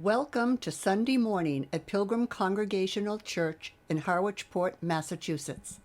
Welcome to Sunday morning at Pilgrim Congregational Church in Harwich Port, Massachusetts.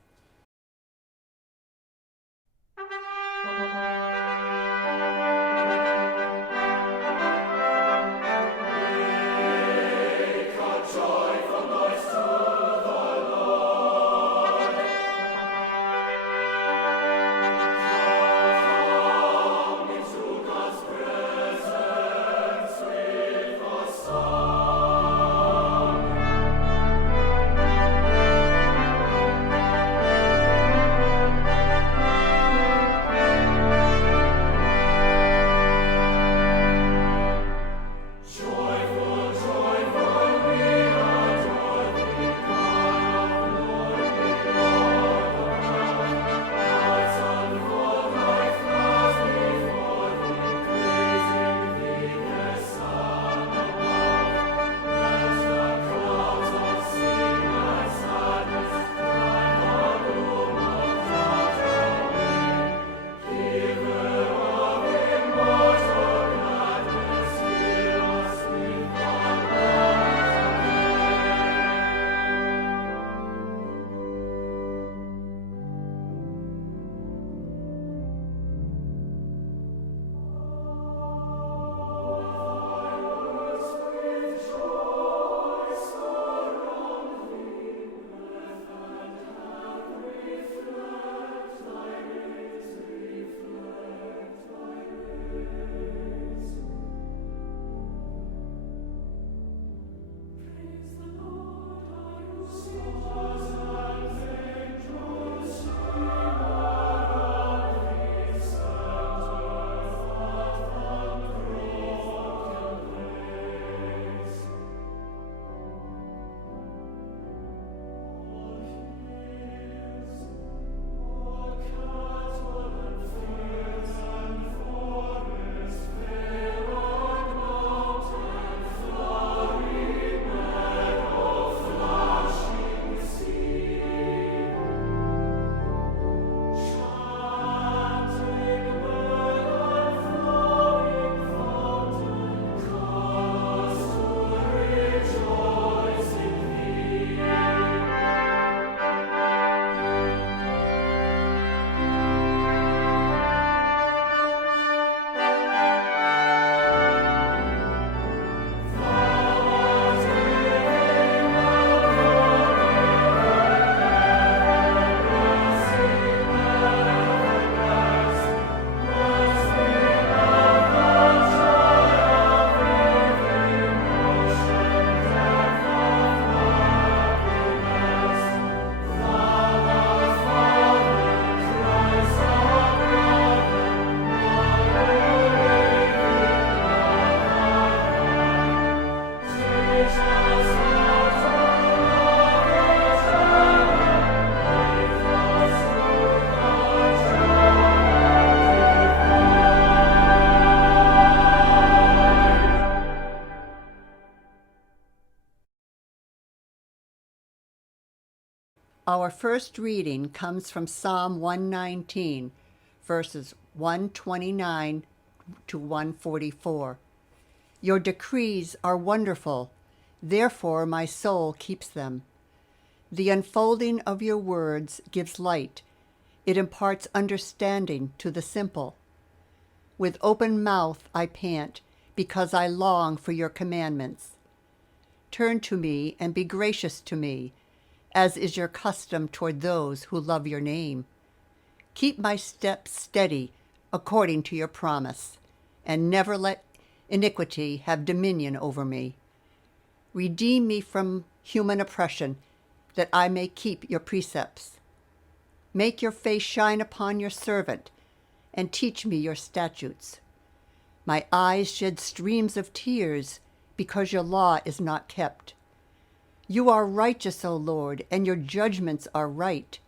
Our first reading comes from Psalm 119, verses 129 to 144. Your decrees are wonderful, therefore my soul keeps them. The unfolding of your words gives light. It imparts understanding to the simple. With open mouth I pant, because I long for your commandments. Turn to me and be gracious to me, as is your custom toward those who love your name. Keep my steps steady according to your promise, and never let iniquity have dominion over me. Redeem me from human oppression, that I may keep your precepts. Make your face shine upon your servant, and teach me your statutes. My eyes shed streams of tears, because your law is not kept. You are righteous, O Lord, and your judgments are right.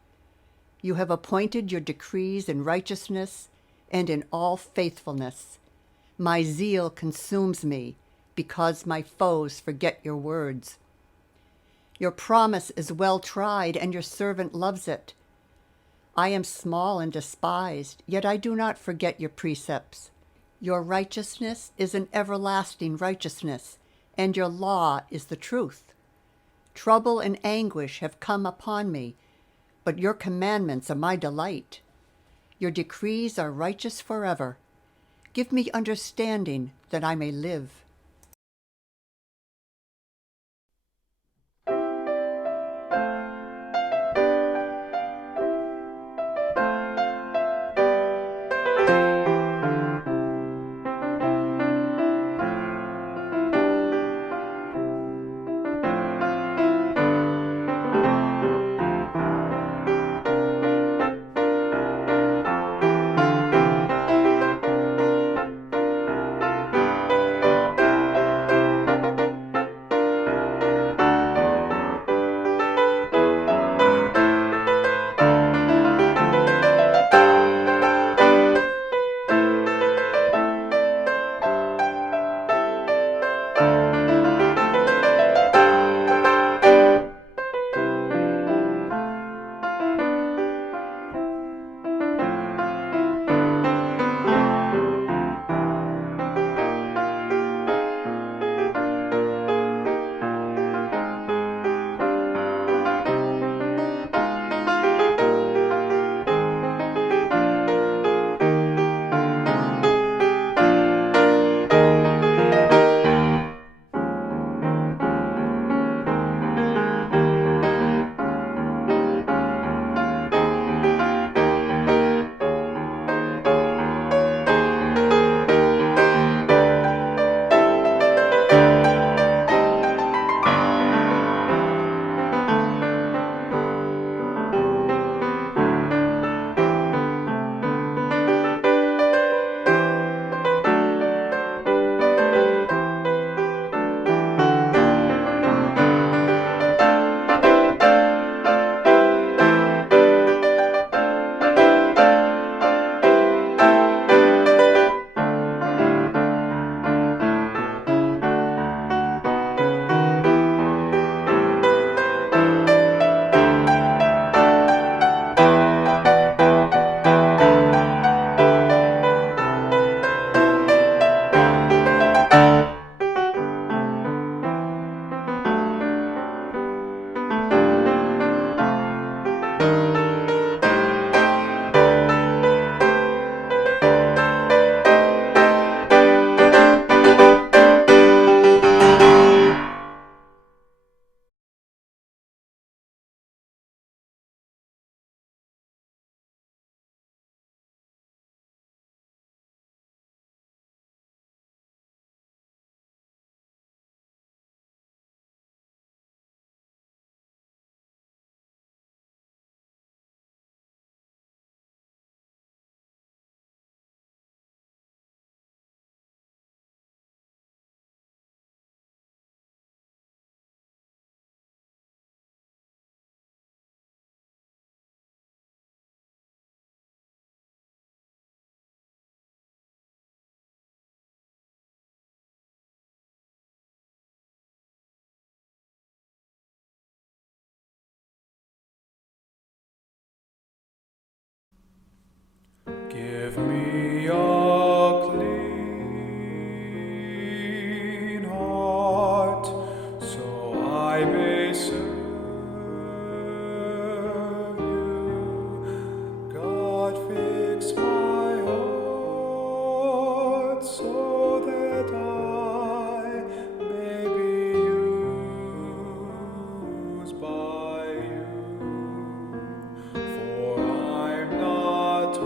You have appointed your decrees in righteousness and in all faithfulness. My zeal consumes me, because my foes forget your words. Your promise is well tried, and your servant loves it. I am small and despised, yet I do not forget your precepts. Your righteousness is an everlasting righteousness, and your law is the truth. Trouble and anguish have come upon me, but your commandments are my delight. Your decrees are righteous forever. Give me understanding that I may live. Give me a clean heart, so I may serve you. God, fix my heart so that I may be used by you. For I'm not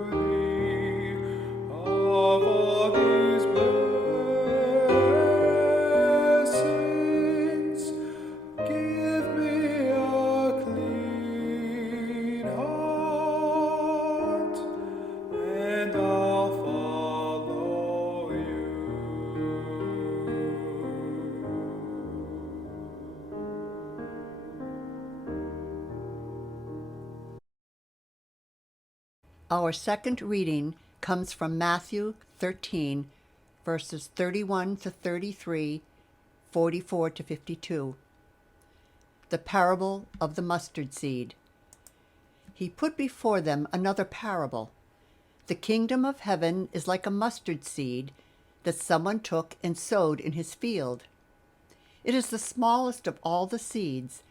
worthy of all these blessings. Give me a clean heart, and I'll follow you. Our second reading comes from Matthew 13, verses 31 to 33, 44 to 52. The parable of the mustard seed. He put before them another parable. The kingdom of heaven is like a mustard seed that someone took and sowed in his field. It is the smallest of all the seeds,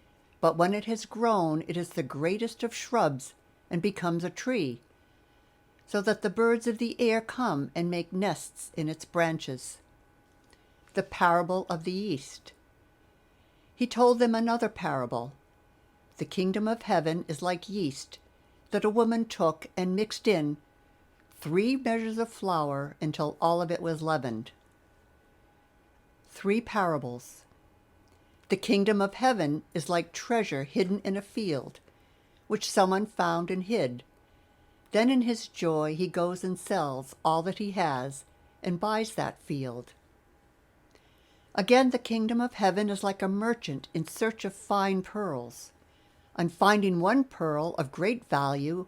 but when it has grown, it is the greatest of shrubs and becomes a tree, so that the birds of the air come and make nests in its branches. The parable of the yeast. He told them another parable. The kingdom of heaven is like yeast that a woman took and mixed in 3 measures of flour until all of it was leavened. 3 parables. The kingdom of heaven is like treasure hidden in a field, which someone found and hid. Then in his joy he goes and sells all that he has and buys that field. Again, the kingdom of heaven is like a merchant in search of fine pearls. On finding one pearl of great value,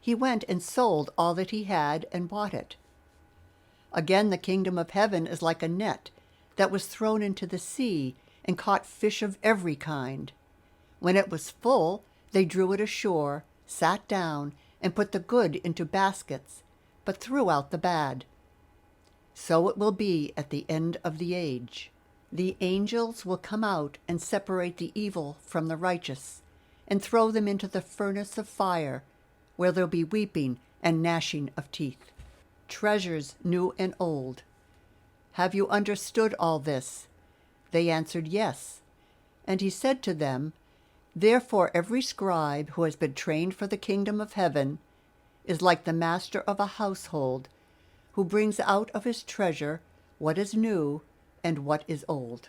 he went and sold all that he had and bought it. Again, the kingdom of heaven is like a net that was thrown into the sea and caught fish of every kind. When it was full, they drew it ashore, sat down, and put the good into baskets, but threw out the bad. So it will be at the end of the age. The angels will come out and separate the evil from the righteous, and throw them into the furnace of fire, where there'll be weeping and gnashing of teeth. Treasures new and old. Have you understood all this? They answered, Yes. And he said to them, Therefore every scribe who has been trained for the kingdom of heaven is like the master of a household, who brings out of his treasure what is new and what is old.